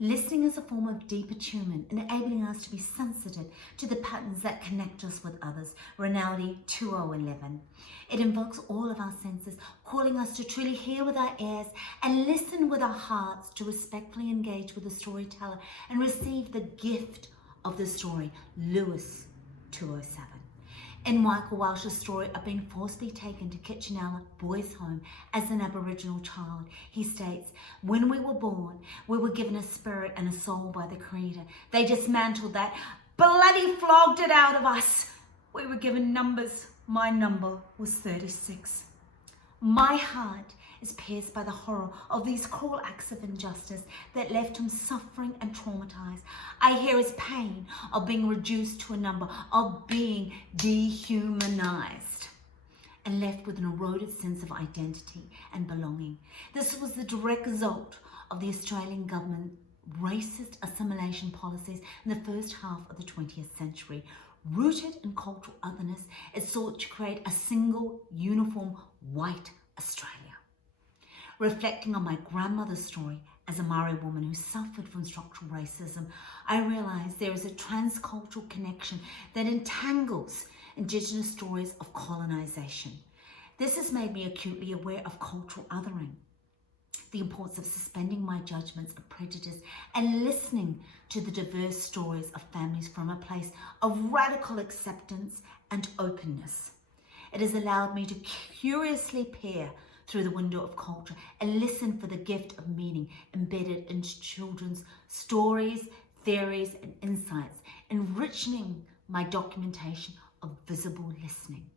Listening is a form of deep attunement, enabling us to be sensitive to the patterns that connect us with others. Rinaldi 2011. It invokes all of our senses, calling us to truly hear with our ears and listen with our hearts, to respectfully engage with the storyteller and receive the gift of the story. Lewis 207. In Michael Welsh's story of being forcibly taken to Kitchenella Boys' Home as an Aboriginal child, he states, "When we were born, we were given a spirit and a soul by the Creator. They dismantled that, bloody flogged it out of us. We were given numbers. My number was 36. My heart is pierced by the horror of these cruel acts of injustice that left him suffering and traumatized. I hear his pain of being reduced to a number, of being dehumanized and left with an eroded sense of identity and belonging. This was the direct result of the Australian government racist assimilation policies in the first half of the 20th century. Rooted in cultural otherness, it sought to create a single, uniform, white Australia. Reflecting on my grandmother's story as a Maori woman who suffered from structural racism, I realised there is a transcultural connection that entangles Indigenous stories of colonisation. This has made me acutely aware of cultural othering, the importance of suspending my judgments of prejudice and listening to the diverse stories of families from a place of radical acceptance and openness. It has allowed me to curiously peer through the window of culture and listen for the gift of meaning embedded in children's stories, theories, and insights, enriching my documentation of visible listening.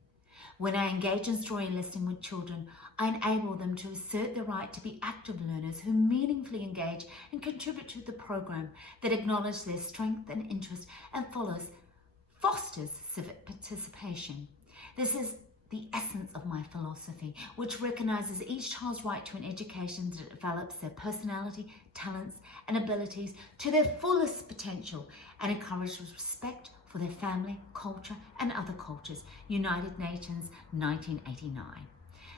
When I engage in story and listening with children, I enable them to assert their right to be active learners who meaningfully engage and contribute to the program, that acknowledge their strength and interest and fosters civic participation. This is the essence of my philosophy, which recognises each child's right to an education that develops their personality, talents, and abilities to their fullest potential and encourages respect for their family, culture, and other cultures. United Nations, 1989.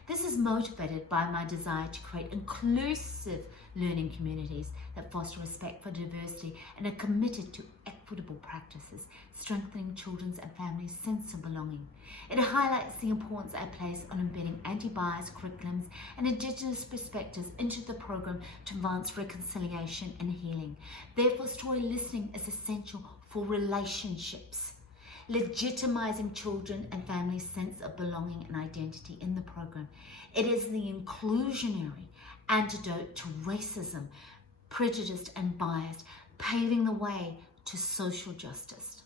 This is motivated by my desire to create inclusive learning communities that foster respect for diversity and are committed to equitable practices, strengthening children's and families' sense of belonging. It highlights the importance I place on embedding anti-bias curriculums and Indigenous perspectives into the program to advance reconciliation and healing. Therefore, story listening is essential for relationships, legitimizing children and families' sense of belonging and identity in the program. It is the inclusionary antidote to racism, prejudice, and bias, paving the way to social justice.